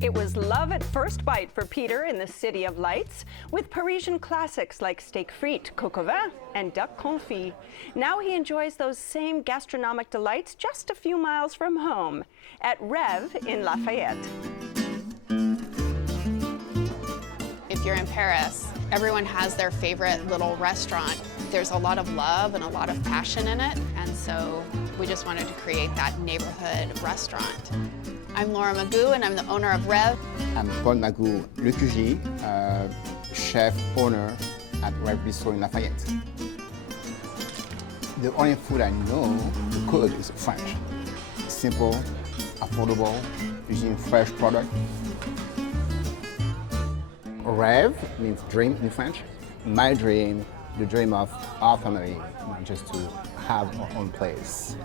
It was love at first bite for Peter in the City of Lights, with Parisian classics like steak frites, coq au vin, and duck confit. Now he enjoys those same gastronomic delights just a few miles from home, at RêVE in Lafayette. If you're in Paris, everyone has their favorite little restaurant. There's a lot of love and a lot of passion in it, and so we just wanted to create that neighborhood restaurant. I'm Laura Magoo, and I'm the owner of RêVE. I'm Paul Magoo, Le QG, chef owner at RêVE Bistro in Lafayette. The only food I know to cook is French. Simple, affordable, using fresh product. Rêve means dream in French. My dream, the dream of our family, just to have our own place.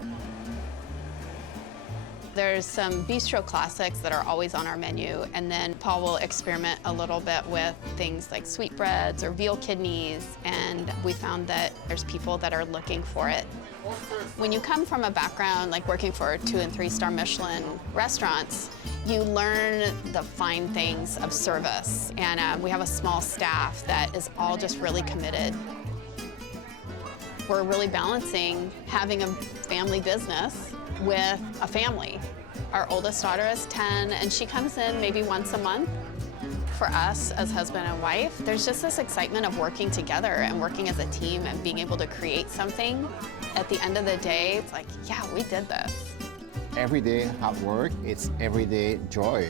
There's some bistro classics that are always on our menu, and then Paul will experiment a little bit with things like sweetbreads or veal kidneys, and we found that there's people that are looking for it. When you come from a background like working for 2- and 3-star Michelin restaurants, you learn the fine things of service, and we have a small staff that is all just really committed. We're really balancing having a family business with a family. Our oldest daughter is 10, and she comes in maybe once a month. For us as husband and wife, there's just this excitement of working together and working as a team and being able to create something. At the end of the day, it's like, yeah, we did this. Everyday hard work, it's everyday joy.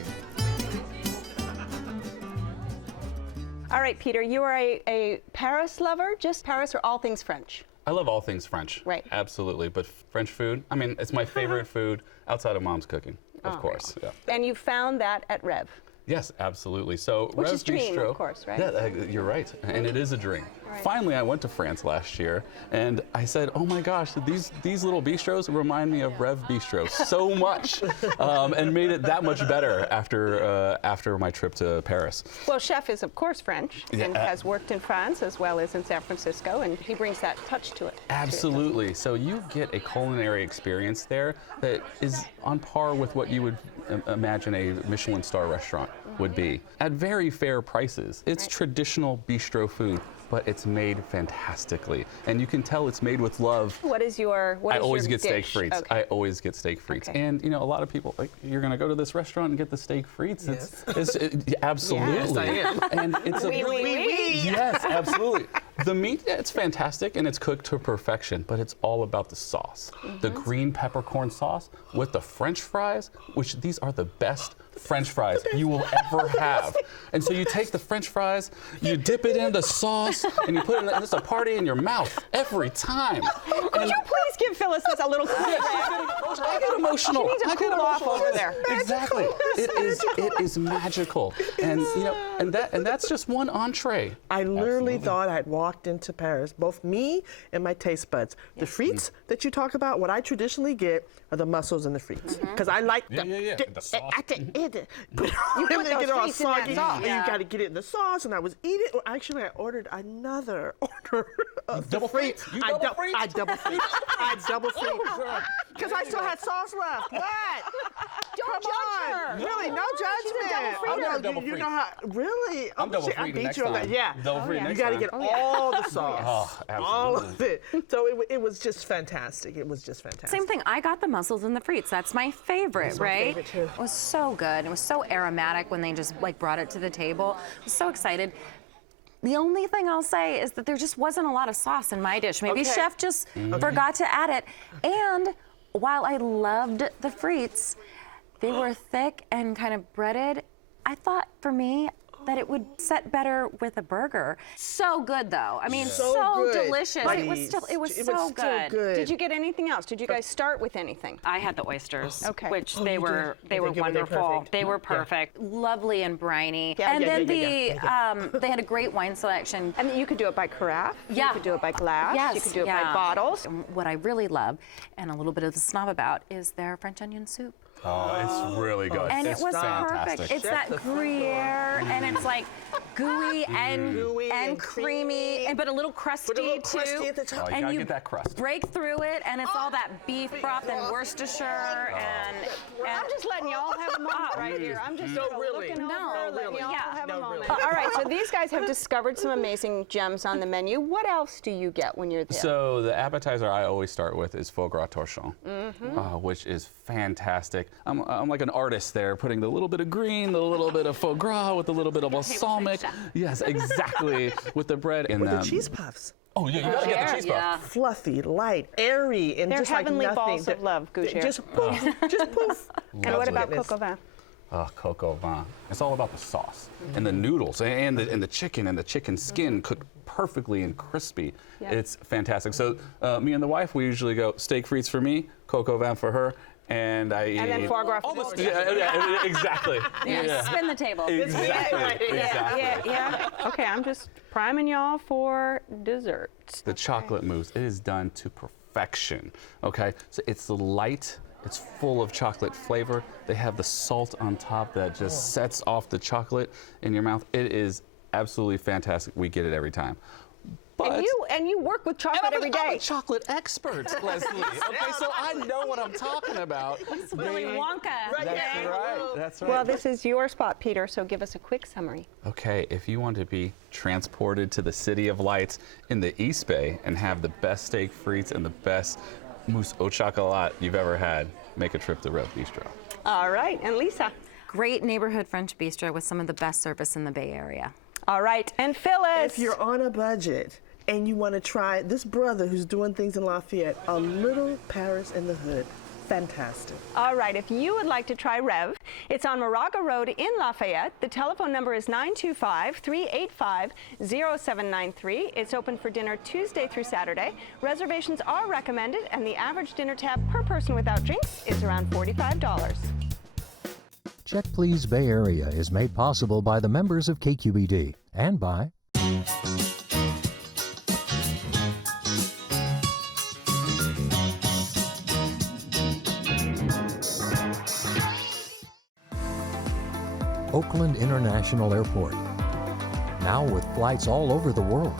All right, Peter, you are a Paris lover, just Paris or all things French? I love all things French. Right. Absolutely. But French food, I mean, it's my favorite food outside of mom's cooking, of course. Right. Yeah. And you found that at RêVE? Yes, absolutely. So Which RêVE is dream, Bistro, of course, right? Yeah, you're right. And it is a dream. Right. Finally, I went to France last year, and I said, oh my gosh, these little bistros remind me of RêVE Bistro so much, and made it that much better after my trip to Paris. Well, Chef is, of course, French and Yeah. has worked in France as well as in San Francisco, and he brings that touch to it. Absolutely. So you get a culinary experience there that is on par with what you would imagine a Michelin star restaurant would be, at very fair prices. It's traditional bistro food, but it's made fantastically, and you can tell it's made with love. What is your I always your get steak dish? frites. Okay. I always get steak frites. Okay. And you know, a lot of people like, you're gonna go to this restaurant and get the steak frites. Yes. Absolutely. Yes, I am. And it's yes, absolutely. The meat, it's fantastic and it's cooked to perfection, but it's all about the sauce. The green peppercorn sauce with the French fries, which these are the best French fries you will ever have. And so you take the French fries, you dip it in the sauce, and you put it in, it's a party in your mouth every time. Could you please give Phyllis this a little cool? I get emotional. She needs to I get cool off emotional. over there. Exactly. It is magical. And you know, and that's just one entree. I literally Absolutely. thought I'd walked into Paris, both me and my taste buds. The frites that you talk about, what I traditionally get are the mussels and the frites. Because I like Yeah, the sauce. But You put they those get all frites in that soggy, sauce. and Yeah. you got to get it in the sauce, and I was eating. Well, actually, I ordered another order of the double frites. frites? You I double dou- frites? I double frites. I double frites. Because I still had sauce left. What? Don't Come judge on. her. Really, no She's a double judgment. fritter. no, Double you know frites. how, really? I'm double shit, I friting beat next you on that. time. Yeah. Double friting You next got to time. get all the sauce. Oh, all absolutely. of it. So it was just fantastic. It was just fantastic. Same thing. I got the mussels and the frites. That's my favorite, my right? favorite, too. It was so good. It was so aromatic when they just like brought it to the table. I was so excited. The only thing I'll say is that there just wasn't a lot of sauce in my dish. Maybe Okay. Chef just forgot to add it. And while I loved the frites, they were thick and kind of breaded. I thought for me that it would set better with a burger. So good though. I mean, So so good. delicious. Like, it was so still good. Did you get anything else? Did you guys start with anything? I had the oysters, Okay. which Oh, they you were did? they were Were they wonderful. perfect? They were perfect, lovely and briny. Yeah, and yeah, then yeah. they had a great wine selection. I mean, you could do it by carafe. Yeah. You could do it by glass. Yes, You could do it yeah. by bottles. And what I really love, and a little bit of the snob about, is their French onion soup. Oh, it's really good. And it's it was fantastic. perfect. It's that Gruyere, and it's like gooey and creamy, but a little crusty But a little too. crusty at the top. Oh, you and gotta you get that crust. break through it, and it's all that beef broth and Worcestershire, and I'm just letting y'all have a moment right here. I'm just No, really. looking No, over, letting y'all yeah. have a No, moment. really. All right, so these guys have discovered some amazing gems on the menu. What else do you get when you're there? So the appetizer I always start with is foie gras torchon, which is fantastic. I'm like an artist there, putting the little bit of green, the little bit of foie gras with a little bit of balsamic. Yes, exactly. With the bread and The cheese puffs. Oh yeah, you gotta get the cheese puff. Fluffy, light, airy, and They're just like heavenly nothing. balls of love, Gougere. Just poof, just poof. And what about Goodness. coq au vin? Oh, coq au vin. It's all about the sauce and the noodles and the chicken and the chicken skin cooked perfectly and crispy. Yeah. It's fantastic. So me and the wife, we usually go steak frites for me, coq au vin for her, and I And then eat foie gras for almost the yeah, exactly. Yeah, spin the table. Exactly. Exactly. Yeah. Okay, I'm just priming y'all for dessert. The chocolate mousse, it is done to perfection. Okay, so it's light. It's full of chocolate flavor. They have the salt on top that just sets off the chocolate in your mouth. It is absolutely fantastic. We get it every time. But And you work with chocolate every I'm day. a chocolate expert, Leslie. Okay, so I know what I'm talking about. Willy Wonka. That's right. That's right. Well, this is your spot, Peter, so give us a quick summary. Okay, if you want to be transported to the City of Lights in the East Bay and have the best steak frites and the best mousse au chocolat you've ever had, make a trip to RêVE Bistro. All right, and Lisa. Great neighborhood French bistro with some of the best service in the Bay Area. All right, and Phyllis. If you're on a budget and you want to try this brother who's doing things in Lafayette, a little Paris in the hood. Fantastic. All right, if you would like to try RêVE, it's on Moraga Road in Lafayette. The telephone number is 925-385-0793. It's open for dinner Tuesday through Saturday. Reservations are recommended, and the average dinner tab per person without drinks is around $45. Check Please Bay Area is made possible by the members of KQED and by Oakland International Airport, now with flights all over the world.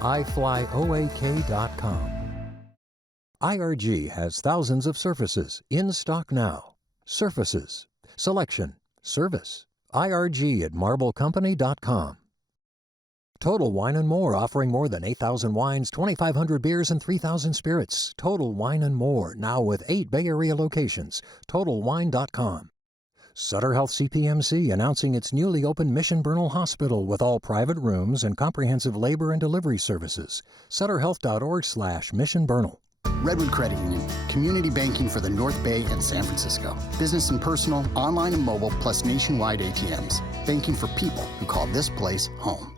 iFlyOAK.com. IRG has thousands of surfaces in stock now. Surfaces, selection, service. IRG at MarbleCompany.com. Total Wine & More, offering more than 8,000 wines, 2,500 beers, and 3,000 spirits. Total Wine & More, now with 8 Bay Area locations. TotalWine.com. Sutter Health CPMC announcing its newly opened Mission Bernal Hospital with all private rooms and comprehensive labor and delivery services. SutterHealth.org/Mission Bernal. Redwood Credit Union, community banking for the North Bay and San Francisco. Business and personal, online and mobile, plus nationwide ATMs. Banking for people who call this place home.